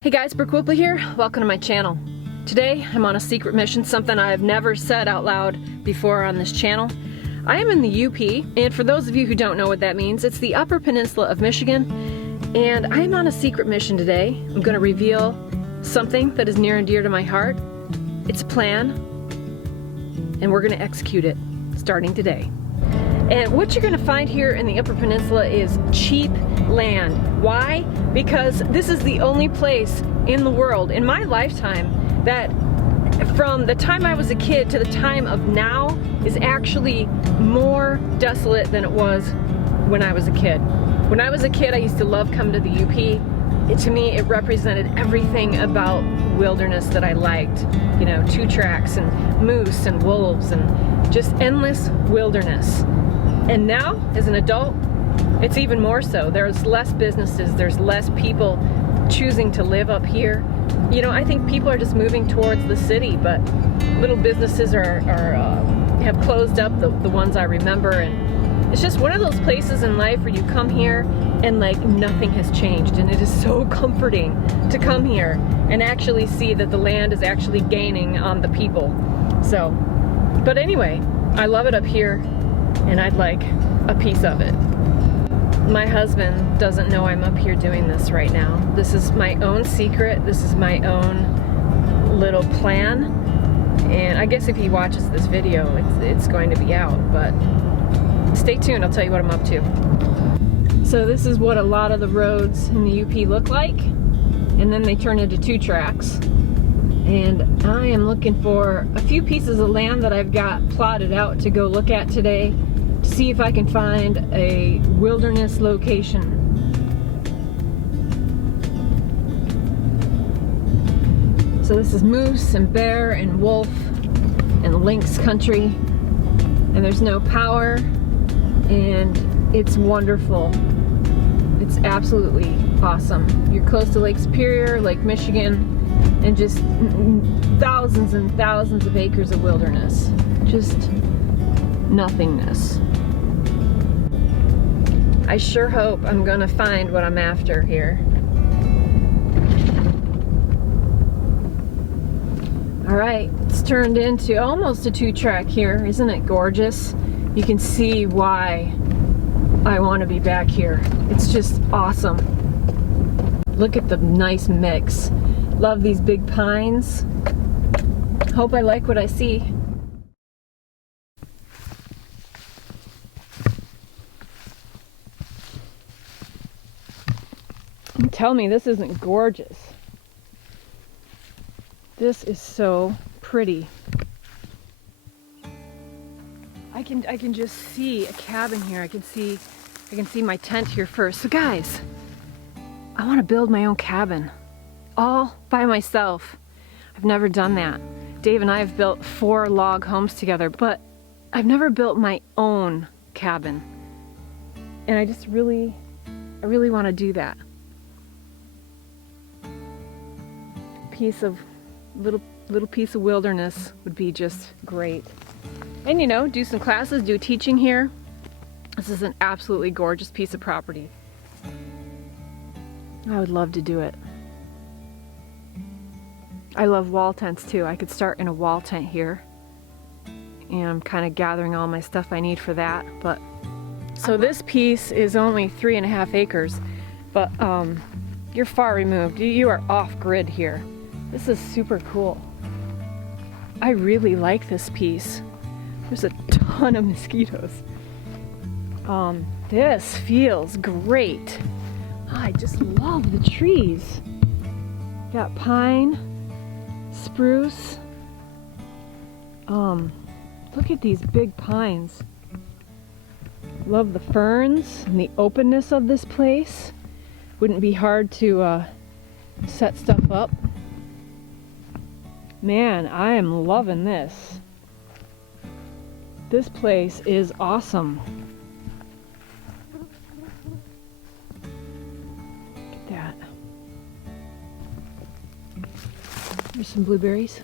Hey guys, Brooke Whipple here. Welcome to my channel. Today I'm on a secret mission, something I've never said out loud before on this channel. I am in the UP, and for those of you who don't know what that means, it's the Upper Peninsula of Michigan, and I'm on a secret mission today. I'm going to reveal something that is near and dear to my heart. It's a plan, and we're going to execute it starting today. And what you're going to find here in the Upper Peninsula is cheap land. Why? Because this is the only place in the world, in my lifetime, that from the time I was a kid to the time of now is actually more desolate than it was when I was a kid. When I was a kid, I used to love coming to the UP. To me, it represented everything about wilderness that I liked. You know, 2 tracks and moose and wolves and just endless wilderness. And now, as an adult, it's even more so. There's less businesses, there's less people choosing to live up here. You know, I think people are just moving towards the city, but little businesses have closed up, the ones I remember, and it's just one of those places in life where you come here and like nothing has changed, and it is so comforting to come here and actually see that the land is actually gaining on the people. So, but anyway, I love it up here, and I'd like a piece of it. My husband doesn't know I'm up here doing this right now. This is my own secret. This is my own little plan. And I guess if he watches this video, it's going to be out, but stay tuned, I'll tell you what I'm up to. So this is what a lot of the roads in the UP look like, and then they turn into 2 tracks. And I am looking for a few pieces of land that I've got plotted out to go look at today, to see if I can find a wilderness location. So this is moose and bear and wolf and lynx country, and there's no power, and it's wonderful. It's absolutely awesome. You're close to Lake Superior, Lake Michigan, and just thousands and thousands of acres of wilderness. Just nothingness. I sure hope I'm gonna find what I'm after here. Alright, it's turned into almost a 2-track here. Isn't it gorgeous? You can see why I want to be back here. It's just awesome. Look at the nice mix. Love these big pines. Hope I like what I see. Tell me this isn't gorgeous. This is so pretty. I can just see a cabin here. I can see my tent here first. So guys, I want to build my own cabin all by myself. I've never done that. Dave and I have built 4 log homes together, but I've never built my own cabin. And I really want to do that. Little piece of wilderness would be just great. And you know, do some classes, do teaching here. This is an absolutely gorgeous piece of property. I would love to do it. I love wall tents too. I could start in a wall tent here. And I'm kind of gathering all my stuff I need for that. But so this piece is only 3.5 acres, but you're far removed. You are off grid here. This is super cool. I really like this piece. There's a ton of mosquitoes. This feels great. I just love the trees. Got pine, spruce. Look at these big pines. Love the ferns and the openness of this place. Wouldn't be hard to set stuff up. Man, I am loving this. This place is awesome. Look at that. There's some blueberries.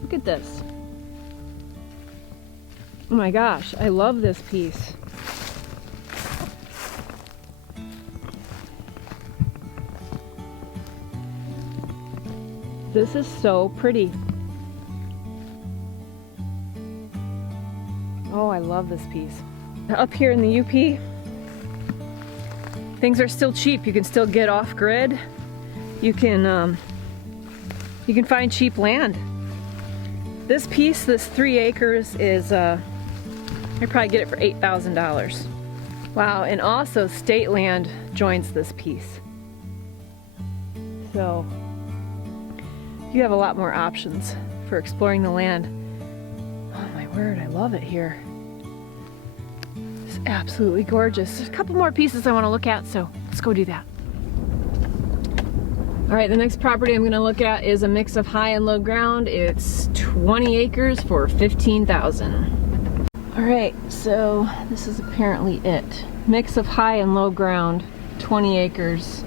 Look at this. Oh my gosh, I love this piece. This is so pretty. Oh, I love this piece. Up here in the UP, things are still cheap. You can still get off grid. You can find cheap land. This piece, this 3 acres, is I probably get it for $8,000. Wow, and also state land joins this piece. So you have a lot more options for exploring the land. Oh my word, I love it here. It's absolutely gorgeous. There's a couple more pieces I want to look at, so let's go do that. All right, the next property I'm gonna look at is a mix of high and low ground. It's 20 acres for $15,000. All right, so this is apparently it. Mix of high and low ground, 20 acres.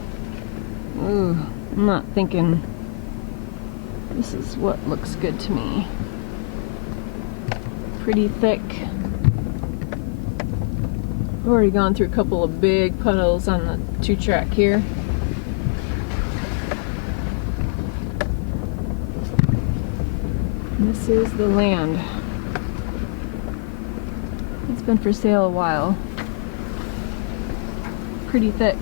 Ooh, I'm not thinking this is what looks good to me. Pretty thick. I've already gone through a couple of big puddles on the 2-track here. This is the land. It's been for sale a while. Pretty thick.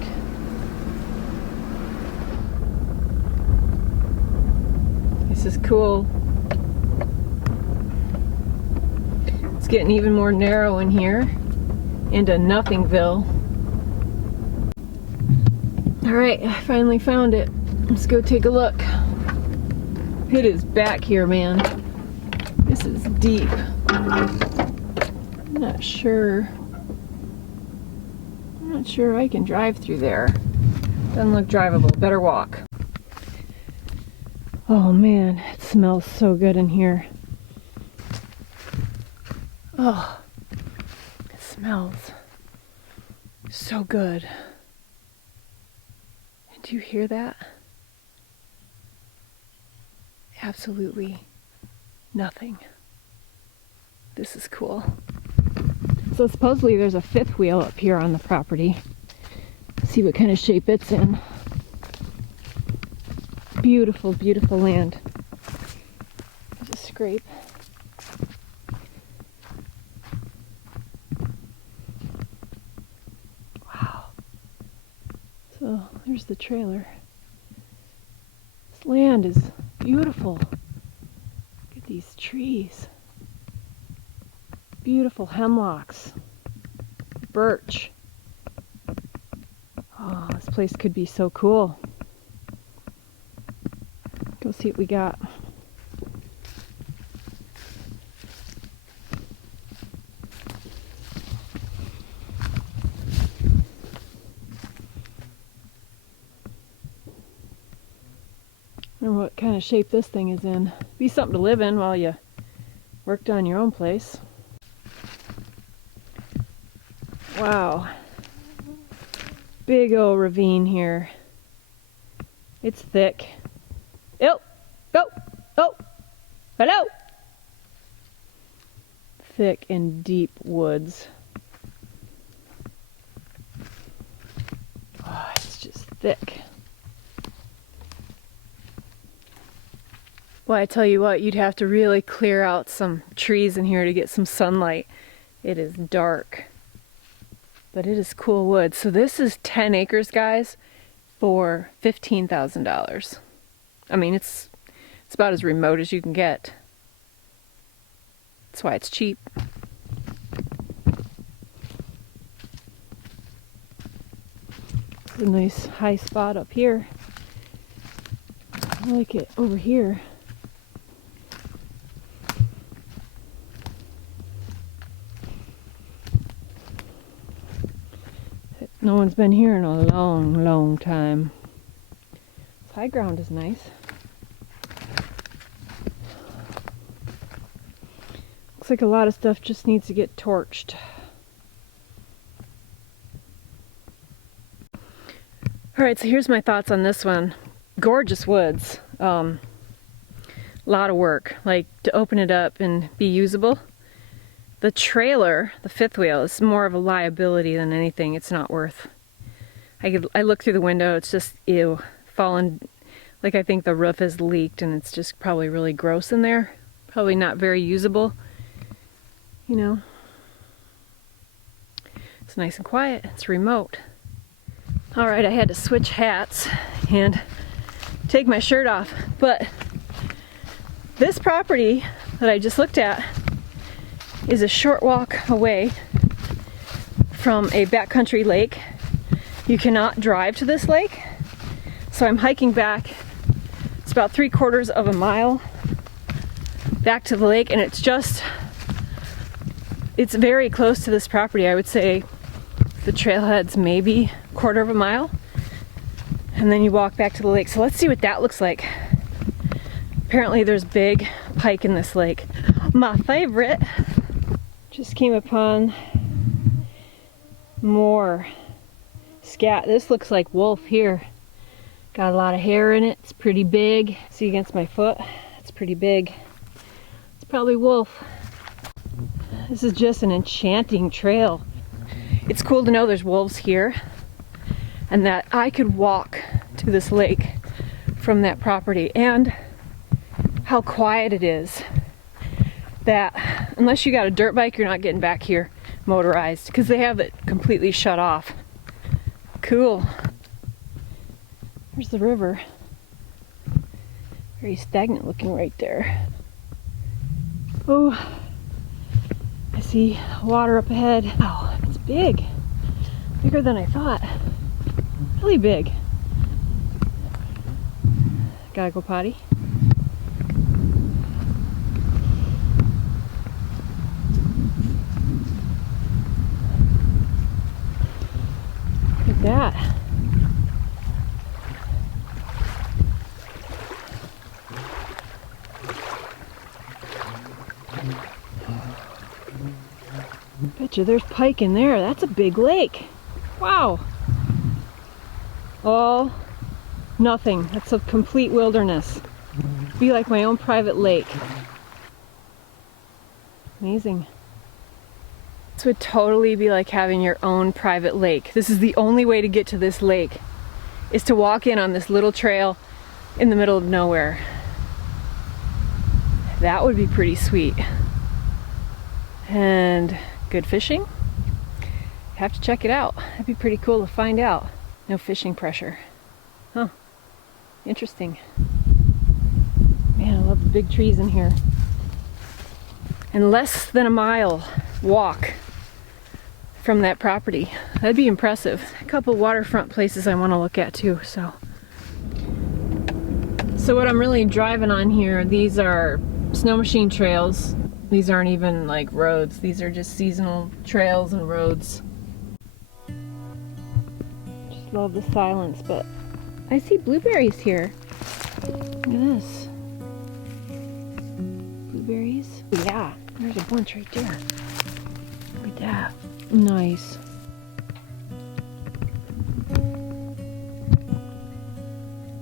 This is cool. It's getting even more narrow in here into Nothingville. All right, I finally found it. Let's go take a look. It is back here, man. This is deep. I'm not sure I can drive through there. Doesn't look drivable. Better walk. Oh man, it smells so good in here. Oh, it smells so good. Do you hear that? Absolutely nothing. This is cool. So supposedly there's a 5th wheel up here on the property. Let's see what kind of shape it's in. Beautiful, beautiful land. There's a scrape. Wow. So there's the trailer. This land is beautiful. Look at these trees. Beautiful hemlocks. Birch. Oh, this place could be so cool. Go see what we got. I don't know what kind of shape this thing is in. Be something to live in while you worked on your own place. Wow. Big old ravine here. It's thick. Oh, oh, oh, hello. Thick and deep woods. Oh, it's just thick. Well, I tell you what, you'd have to really clear out some trees in here to get some sunlight. It is dark. But it is cool wood. So this is 10 acres, guys, for $15,000. I mean, it's about as remote as you can get. That's why it's cheap. It's a nice high spot up here. I like it over here. No one's been here in a long, long time. This high ground is nice. Looks like a lot of stuff just needs to get torched. Alright, so here's my thoughts on this one. Gorgeous woods. Lot of work, like to open it up and be usable. The trailer, the 5th wheel, is more of a liability than anything. It's not worth. I look through the window, it's just, ew, fallen Like I think the roof is leaked and it's just probably really gross in there. Probably not very usable, you know. It's nice and quiet, it's remote. All right, I had to switch hats and take my shirt off, but this property that I just looked at is a short walk away from a backcountry lake. You cannot drive to this lake, so I'm hiking back. It's about 3/4 of a mile back to the lake, and it's very close to this property. I would say the trailhead's maybe 1/4 of a mile, and then you walk back to the lake. So let's see what that looks like. Apparently there's big pike in this lake. My favorite. Just came upon more scat. This looks like wolf here. Got a lot of hair in it. It's pretty big. See against my foot? It's pretty big. It's probably wolf. This is just an enchanting trail. It's cool to know there's wolves here and that I could walk to this lake from that property, and how quiet it is. That unless you got a dirt bike, you're not getting back here motorized because they have it completely shut off. Cool. There's the river. Very stagnant looking right there. Oh, I see water up ahead. Oh, it's big. Bigger than I thought. Really big. Gotta go potty. Look at that. Betcha there's pike in there. That's a big lake. Wow. All nothing. That's a complete wilderness. Be like my own private lake. Amazing. This would totally be like having your own private lake. This is the only way to get to this lake, is to walk in on this little trail in the middle of nowhere. That would be pretty sweet. And good fishing. Have to check it out. That'd be pretty cool to find out. No fishing pressure. Huh. Interesting. Man, I love the big trees in here. And less than a mile walk from that property. That'd be impressive. A couple waterfront places I want to look at too, so what I'm really driving on here, these are snow machine trails. These aren't even like roads. These are just seasonal trails and roads. Just love the silence, but I see blueberries here. Look at this. Blueberries. Yeah, there's a bunch right there. Look at that. Nice.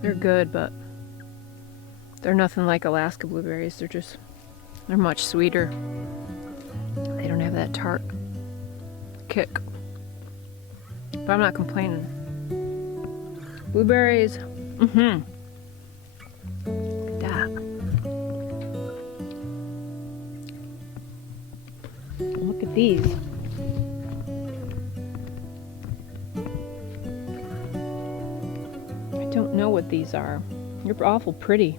They're good, but they're nothing like Alaska blueberries. They're much sweeter. They don't have that tart kick. But I'm not complaining. Blueberries. Look at that. Look at these. I don't know what these are. They're awful pretty.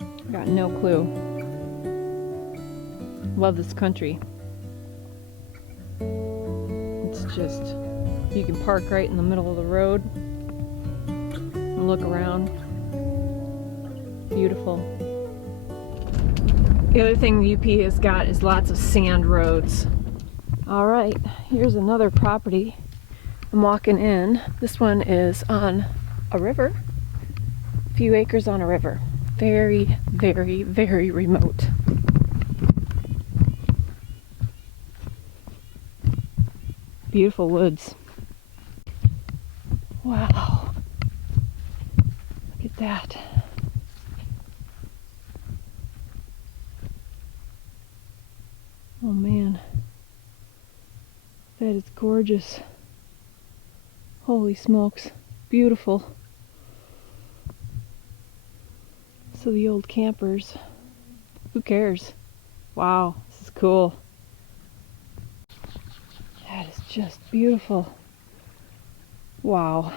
I got no clue. Love this country. It's just, you can park right in the middle of the road and look around. Beautiful. The other thing the UP has got is lots of sand roads. All right, here's another property I'm walking in. This one is on a river, a few acres on a river. Very, very, very remote. Beautiful woods. Wow. Look at that. Oh man. That is gorgeous. Holy smokes. Beautiful. Lots of the old campers. Who cares? Wow, this is cool. That is just beautiful. Wow.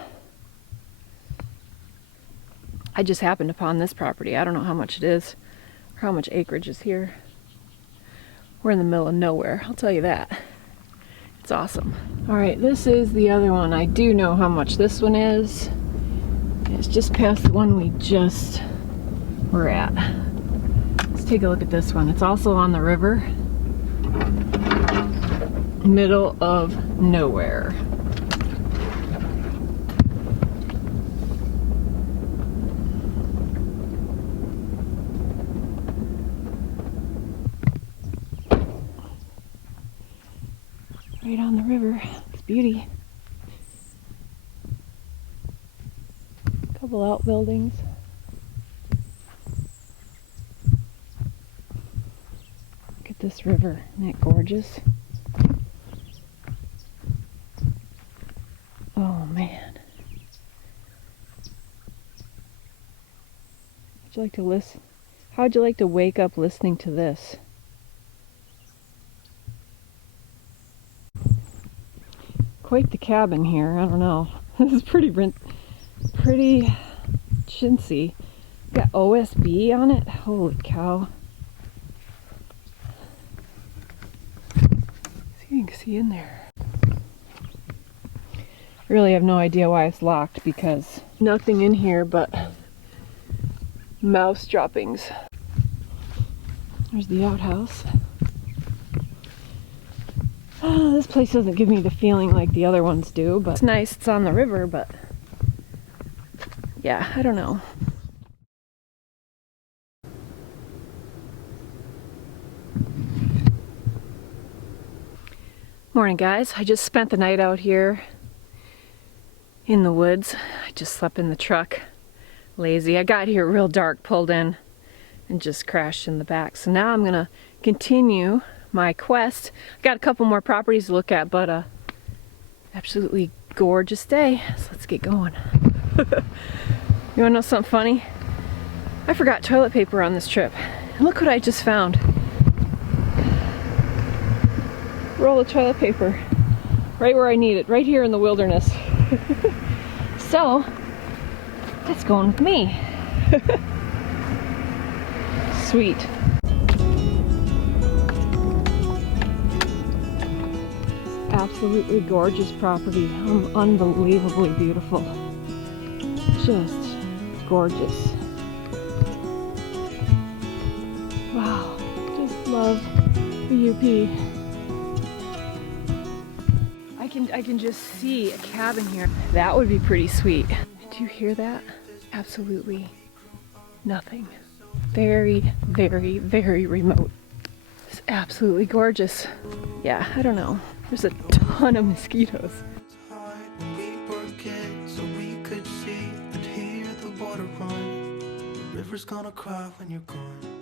I just happened upon this property. I don't know how much it is or how much acreage is here. We're in the middle of nowhere, I'll tell you that. It's awesome. Alright, this is the other one. I do know how much this one is. It's just past the one we just were at. Let's take a look at this one. It's also on the river. Middle of nowhere. Right on the river. It's beauty. Couple outbuildings. Look at this river. Isn't that gorgeous? Oh man. How'd you like to listen? How'd you like to wake up listening to this? Quite the cabin here. I don't know. This is pretty chintzy. Got OSB on it. Holy cow. See if you can see in there. Really have no idea why it's locked, because nothing in here but mouse droppings. There's the outhouse. Oh, this place doesn't give me the feeling like the other ones do, but it's nice. It's on the river, but yeah, I don't know. Morning, guys. I just spent the night out here in the woods. I just slept in the truck. Lazy. I got here real dark, pulled in, and just crashed in the back. So now I'm gonna continue my quest. Got a couple more properties to look at, but absolutely gorgeous day. So let's get going. You wanna know something funny? I forgot toilet paper on this trip. And look what I just found. Roll of toilet paper. Right where I need it. Right here in the wilderness. So, that's going with me. Sweet. Absolutely gorgeous property. Unbelievably beautiful. Just gorgeous. Wow. Just love the UP. I can just see a cabin here. That would be pretty sweet. Do you hear that? Absolutely nothing. Very, very, very remote. It's absolutely gorgeous. Yeah, I don't know. There's a ton of mosquitoes. We were kids, so we could see and hear the water run. The river's gonna cry when you're gone.